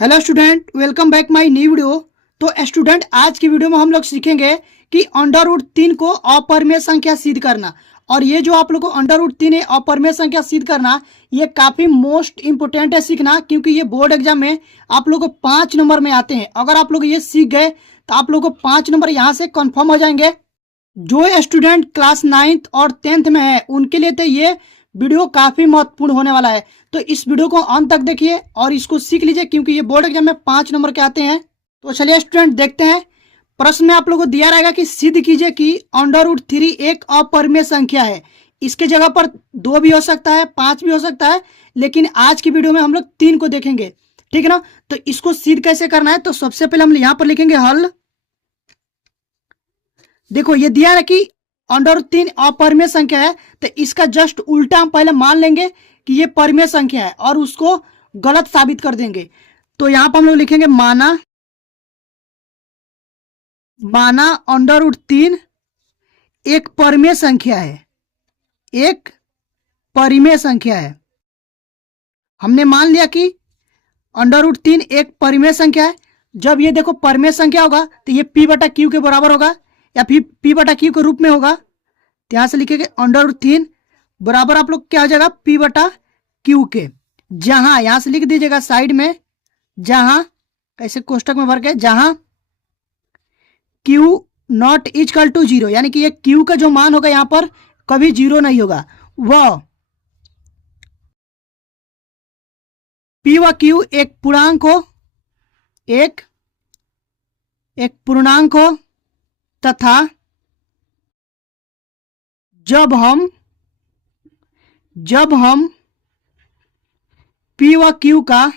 Hello student, welcome back my new video. तो student, आज की वीडियो में हम लोग सीखेंगे कि अंडर रूट 3 को अपरिमेय संख्या सिद्ध करना। और ये जो आप लोग को अंडर रूट 3 है अपरिमेय संख्या सिद्ध करना, ये काफ़ी मोस्ट इंपोर्टेंट है सीखना, क्योंकि ये बोर्ड एग्जाम में आप लोग को 5 नंबर में आते हैं। अगर आप लोग ये सीख गए तो आप लोग को 5 नंबर यहाँ से कन्फर्म हो जाएंगे। जो स्टूडेंट क्लास 9th और 10th में है उनके लिए तो ये वीडियो काफ़ी महत्वपूर्ण होने वाला है। तो इस वीडियो को अंत तक देखिए और इसको सीख लीजिए, क्योंकि ये बोर्ड एग्जाम में 5 नंबर के आते हैं। तो चलिए स्टूडेंट देखते हैं। प्रश्न में आप लोगों को दिया रहेगा कि सिद्ध कीजिए कि अंडर रूट 3 एक अपरिमेय संख्या है। इसके जगह पर 2 भी हो सकता है, 5 भी हो सकता है, लेकिन आज की वीडियो में हम लोग 3 को देखेंगे। ठीक है ना। तो इसको सिद्ध कैसे करना है, तो सबसे पहले हम यहाँ पर लिखेंगे हल। देखो ये दिया है कि अंडर रूट 3 अपरिमेय संख्या है, तो इसका जस्ट उल्टा हम पहले मान लेंगे कि ये परिमेय संख्या है और उसको गलत साबित कर देंगे। तो यहां पर हम लोग लिखेंगे माना अंडर रूट 3 एक परिमेय संख्या है, एक परिमेय संख्या है। हमने मान लिया कि अंडर रूट 3 एक परिमेय संख्या है। जब ये देखो परिमेय संख्या होगा तो ये p बटा क्यू के बराबर होगा या फिर p बटा क्यू के रूप में होगा। तो यहां से लिखेंगे अंडर रूट 3 बराबर आप लोग क्या हो जाएगा p बटा क्यू के। जहां यहां से लिख दीजिएगा साइड में, जहां ऐसे कोष्टक में भर के, जहां क्यू नॉट इक्वल टू 0, यानी कि ये क्यू का जो मान होगा यहां पर कभी 0 नहीं होगा। वह पी व क्यू एक पूर्णांक हो, एक पूर्णांक हो, तथा जब हम पी व क्यू का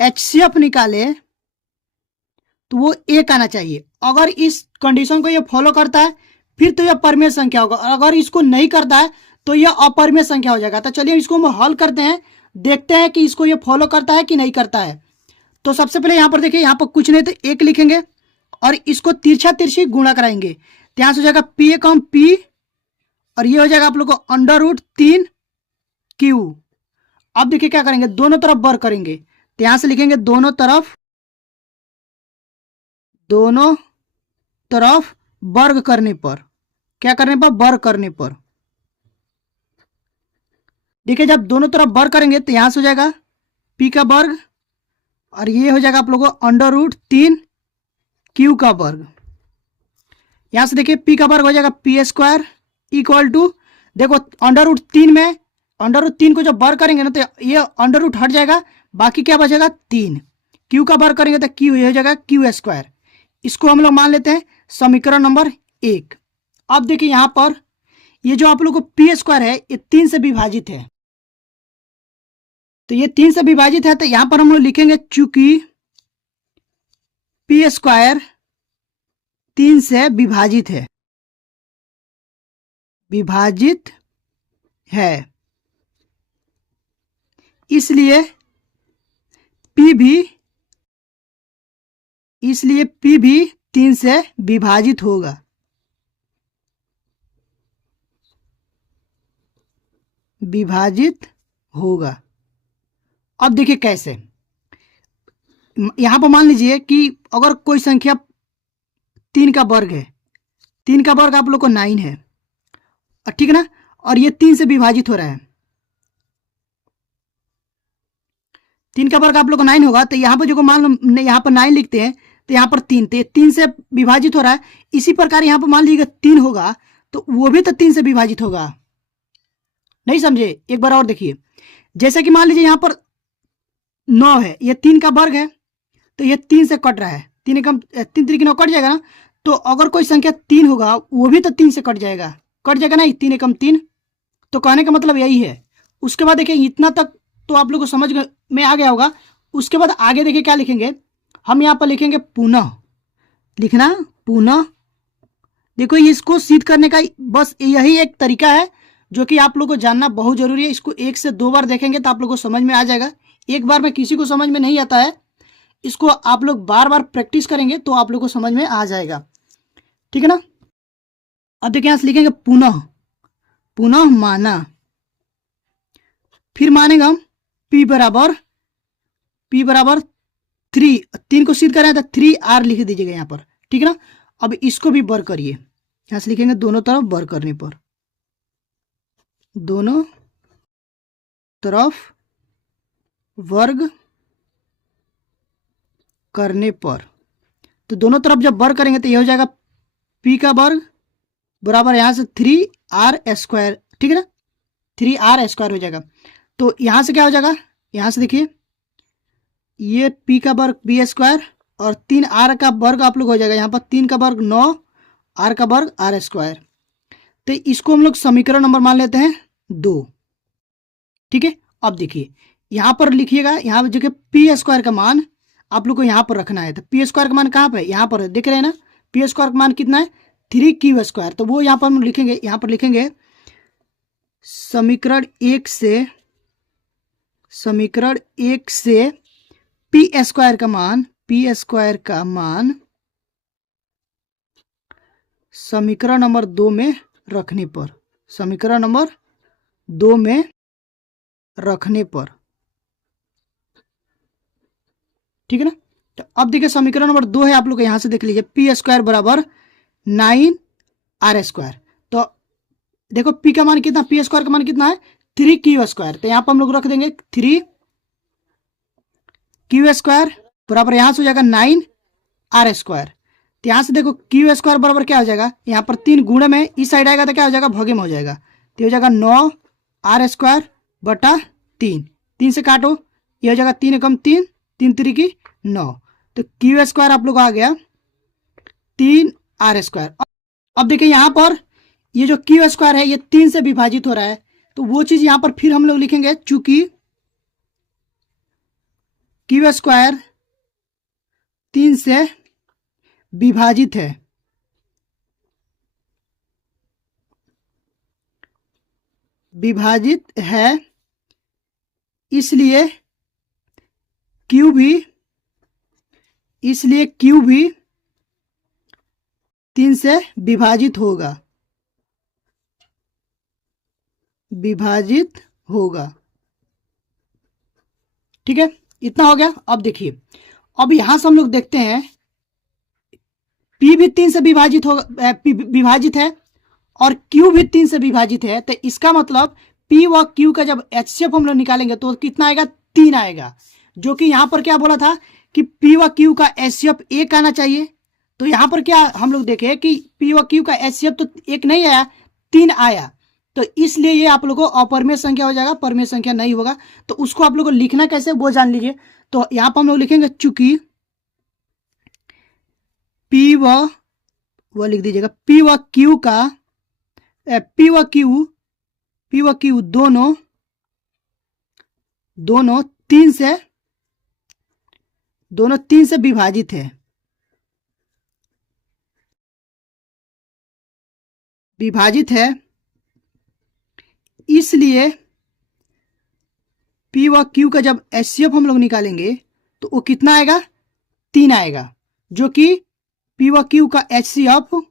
HCF निकाले तो वो एक आना चाहिए। अगर इस कंडीशन को ये फॉलो करता है फिर तो यह परिमेय संख्या होगा, और अगर इसको नहीं करता है तो यह अपरिमेय संख्या हो जाएगा। तो चलिए इसको हम हल करते हैं, देखते हैं कि इसको ये फॉलो करता है कि नहीं करता है। तो सबसे पहले यहाँ पर देखिए, यहाँ पर कुछ नहीं तो एक लिखेंगे और इसको तिरछा तिरछी गुणा कराएंगे। तो यहाँ से हो जाएगा पी कम पी, और ये हो जाएगा आप लोग को अंडर रूट 3 क्यू। अब देखिए क्या करेंगे, दोनों तरफ वर्ग करेंगे। तो यहां से लिखेंगे दोनों तरफ वर्ग करने पर, क्या करने पर, वर्ग करने पर। देखिए जब दोनों तरफ वर्ग करेंगे तो यहां से हो जाएगा p का वर्ग, और ये हो जाएगा आप लोगों को अंडर रूट 3 क्यू का वर्ग। यहां से देखिए p का वर्ग हो जाएगा p स्क्वायर इक्वल टू, देखो अंडर रूट 3 में अंडर रूट 3 को जब वर्ग करेंगे ना तो ये अंडर रूट हट जाएगा, बाकी क्या बचेगा 3। क्यू का वर्ग करेंगे तो क्यू हो जाएगा क्यू स्क्वायर। इसको हम लोग मान लेते हैं समीकरण नंबर 1। अब देखिए यहां पर ये जो आप लोग को पी स्क्वायर है ये 3 से विभाजित है, तो ये 3 से विभाजित है, तो यहां पर हम लोग लिखेंगे चूंकि पी स्क्वायर 3 से विभाजित है, इसलिए P भी 3 से विभाजित होगा। अब देखिए कैसे, यहां पर मान लीजिए कि अगर कोई संख्या 3 का वर्ग है, 3 का वर्ग आप लोग को 9 है, ठीक है ना, और ये 3 से विभाजित हो रहा है। 3 का वर्ग आप लोग को 9 होगा, तो यहाँ पर जो मान यहाँ पर 9 लिखते हैं तो यहाँ पर 3, तो 3 से विभाजित हो रहा है। इसी प्रकार यहाँ पर मान लीजिएगा 3 होगा तो वो भी तो 3 से विभाजित होगा। नहीं समझे, एक बार और देखिए। जैसे कि मान लीजिए यहाँ पर 9 है, ये 3 का वर्ग है, तो ये 3 से कट रहा है, 3 एकम 3 3 9 कट जाएगा ना। तो अगर कोई संख्या 3 होगा वो भी तो 3 से कट जाएगा ना, 3 एकम 3। तो कहने का मतलब यही है। उसके बाद देखिए इतना तक तो आप लोग को समझ में आ गया होगा। उसके बाद आगे देखिए क्या लिखेंगे, हम यहाँ पर लिखेंगे पुनः, लिखना पुनः। देखो इसको सिद्ध करने का बस यही एक तरीका है जो कि आप लोग को जानना बहुत जरूरी है। इसको 1 से 2 बार देखेंगे तो आप लोग को समझ में आ जाएगा। एक बार में किसी को समझ में नहीं आता है, इसको आप लोग बार बार प्रैक्टिस करेंगे तो आप लोग को समझ में आ जाएगा। ठीक है ना। अब देखिए यहां से लिखेंगे पुनः माना, फिर मानेगा हम p बराबर P बराबर 3, 3 को सिद्ध करें तो 3R लिख दीजिएगा यहाँ पर, ठीक है ना। अब इसको भी वर्ग करिए, यहाँ से लिखेंगे दोनों तरफ वर्ग करने पर, दोनों तरफ वर्ग करने पर, तो दोनों तरफ जब वर्ग करेंगे तो ये हो जाएगा P का वर्ग बराबर यहाँ से 3R², ठीक है ना, 3R² हो जाएगा। तो यहाँ से क्या हो जाएगा, यहाँ से देखिए ये P का वर्ग B² और 3R का वर्ग आप लोग हो जाएगा, यहाँ पर 3 का वर्ग 9, R का वर्ग R²। तो इसको हम लोग समीकरण नंबर मान लेते हैं 2, ठीक है। अब देखिए यहाँ पर लिखिएगा, यहाँ जो कि P² का मान आप लोग को यहाँ पर रखना है। तो P² का मान कहाँ पे, यहाँ पर देख रहे हैं ना, P² का मान कितना है 3Q²। तो वो यहाँ पर हम लिखेंगे, यहाँ पर लिखेंगे समीकरण 1 से P² का मान, P² का मान समीकरण नंबर 2 में रखने पर, समीकरण नंबर 2 में रखने पर, ठीक है ना। तो अब देखिए समीकरण नंबर 2 है, आप लोग यहां से देख लीजिए P² बराबर 9R²। तो देखो P का मान कितना, P² का मान कितना है 3Q²। तो यहां पर हम लोग रख देंगे 3Q² बराबर यहां से हो जाएगा 9R²। तो यहां से देखो Q² बराबर क्या हो जाएगा, यहाँ पर 3 गुणे में इस साइड आएगा तो क्या हो जाएगा, भगे में हो जाएगा। तो हो जाएगा 9R² बटा 3, 3 से काटो, ये हो जाएगा 3 एकम 3, 3 3 की 9। तो Q² आप लोग आ गया 3R²। अब देखिए यहाँ पर ये जो Q² है ये 3 से विभाजित हो रहा है, तो वो चीज यहाँ पर फिर हम लोग लिखेंगे, चूंकि Q² 3 से विभाजित है, विभाजित है, इसलिए Q भी 3 से विभाजित होगा, विभाजित होगा, ठीक है। इतना हो गया। अब देखिए, अब यहां से हम लोग देखते हैं P भी 3 से विभाजित होगा, विभाजित है और Q भी 3 से विभाजित है। तो इसका मतलब P व Q का जब HCF हम लोग निकालेंगे तो कितना आएगा, 3 आएगा। जो कि यहां पर क्या बोला था कि P व Q का HCF 1 आना चाहिए। तो यहां पर क्या हम लोग देखे कि P व Q का HCF तो 1 नहीं आया, 3 आया। तो इसलिए ये आप लोगों को अपरिमेय संख्या हो जाएगा, परिमेय संख्या नहीं होगा। तो उसको आप लोगों को लिखना कैसे वो जान लीजिए। तो यहां पर हम लोग लिखेंगे, चूंकि P व लिख दीजिएगा, P व Q दोनों 3 से विभाजित है, विभाजित है, इसलिए P व Q का जब HCF हम लोग निकालेंगे तो वो कितना आएगा, 3 आएगा। जो कि P व Q का HCF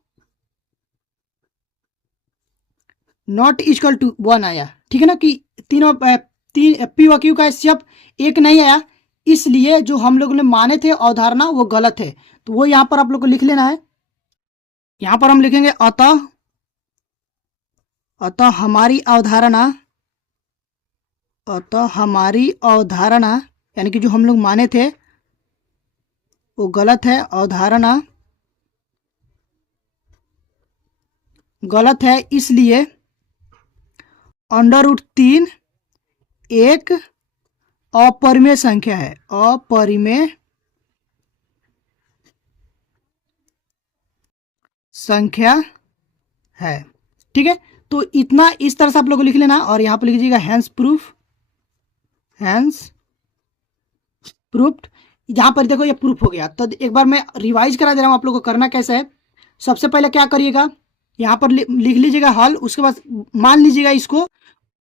नॉट इक्वल टू 1 आया, ठीक है ना, कि तीनों P व Q का HCF 1 नहीं आया, इसलिए जो हम लोग ने माने थे अवधारणा वो गलत है। तो वो यहां पर आप लोग को लिख लेना है। यहां पर हम लिखेंगे अतः हमारी अवधारणा, यानी कि जो हम लोग माने थे वो गलत है, अवधारणा गलत है, इसलिए √3 एक अपरिमेय संख्या है, अपरिमेय संख्या है, ठीक है। तो इतना इस तरह से आप लोग को लिख लेना और यहां पर लिख लीजिएगा हैंस प्रूफ्ड। यहां पर देखो ये प्रूफ हो गया। तो एक बार मैं रिवाइज करा दे रहा हूं आप लोग को करना कैसे है। सबसे पहले क्या करिएगा, यहां पर लिख लीजिएगा हल, उसके बाद मान लीजिएगा इसको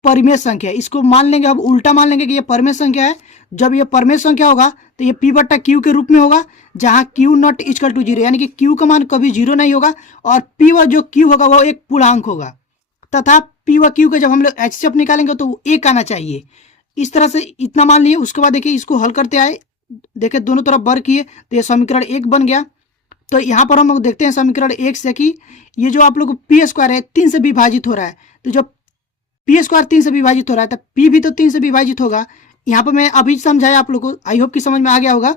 परिमेय संख्या, इसको मान लेंगे, अब उल्टा मान लेंगे कि ये परिमेय संख्या है। जब ये परिमेय संख्या होगा तो ये P बट्टा Q के रूप में होगा, जहां Q नॉट इक्वल टू 0, यानी कि Q का मान कभी 0 नहीं होगा और P व जो Q होगा वो एक पूर्णांक होगा, तथा P व Q का जब हम लोग HCF निकालेंगे तो वो 1 आना चाहिए। इस तरह से इतना मान लिए। उसके बाद देखिए इसको हल करते आए, देखिए दोनों तरफ वर्ग किए तो ये समीकरण 1 बन गया। तो यहाँ पर हम लोग देखते हैं समीकरण 1 से कि ये जो आप लोग पी स्क्वायर है 3 से विभाजित हो रहा है, तो जब पी स्क्वायर 3 से विभाजित हो रहा है तो पी भी तो 3 से विभाजित होगा। यहाँ पर मैं अभी समझाया आप लोग को, आई होप कि समझ में आ गया होगा।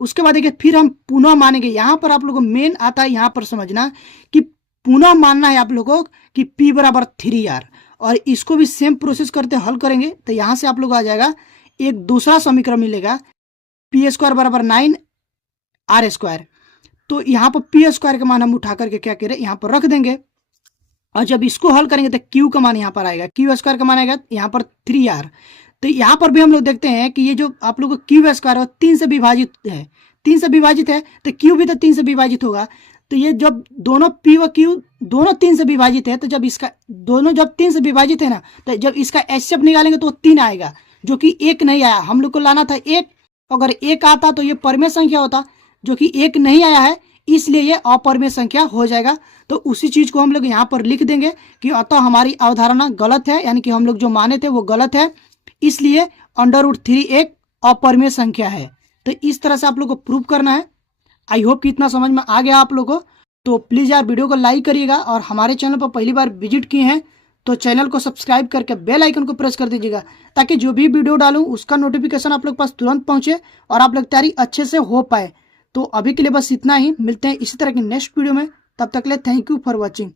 उसके बाद देखिए फिर हम पुनः मानेंगे। यहाँ पर आप लोग को मेन आता है यहाँ पर समझना कि पुनः मानना है आप लोगों को कि P बराबर 3R, और इसको भी सेम प्रोसेस करते हल करेंगे तो यहाँ से आप लोग आ जाएगा एक दूसरा समीकरण मिलेगा पी स्क्वायर बराबर 9R स्क्वायर। तो यहाँ पर पी स्क्वायर का मान हम उठा करके क्या करें यहाँ पर रख देंगे, और जब इसको हल करेंगे तो क्यू का मान यहाँ पर आएगा, क्यू स्क्वायर का मान आएगा यहाँ पर 3R। तो यहाँ पर भी हम लोग देखते हैं कि ये जो आप लोग को क्यू स्क्वायर है 3 से विभाजित है, 3 से विभाजित है तो क्यू भी तो 3 से विभाजित होगा। तो ये जब दोनों पी व क्यू दोनों 3 से विभाजित है, तो जब इसका दोनों जब 3 से विभाजित है ना, तो जब इसका एचसीएफ निकालेंगे तो 3 आएगा, जो कि 1 नहीं आया। हम लोग को लाना था 1, अगर 1 आता तो ये परमेय संख्या होता, जो कि 1 नहीं आया है, इसलिए ये अपरमेय संख्या हो जाएगा। तो उसी चीज को हम लोग यहाँ पर लिख देंगे कि अतः हमारी अवधारणा गलत है, यानी कि हम लोग जो माने थे वो गलत है, इसलिए √3 एक अपरमेय संख्या है। तो इस तरह से आप लोग को प्रूव करना है। आई होप कि इतना समझ में आ गया आप लोगों को। तो प्लीज़ यार वीडियो को लाइक करिएगा, और हमारे चैनल पर पहली बार विजिट किए हैं तो चैनल को सब्सक्राइब करके बेल आइकन को प्रेस कर दीजिएगा, ताकि जो भी वीडियो डालूं उसका नोटिफिकेशन आप लोग पास तुरंत पहुंचे और आप लोग तैयारी अच्छे से हो पाए। तो अभी के लिए बस इतना ही, मिलते हैं इसी तरह की नेक्स्ट वीडियो में, तब तक के लिए थैंक यू फॉर वॉचिंग।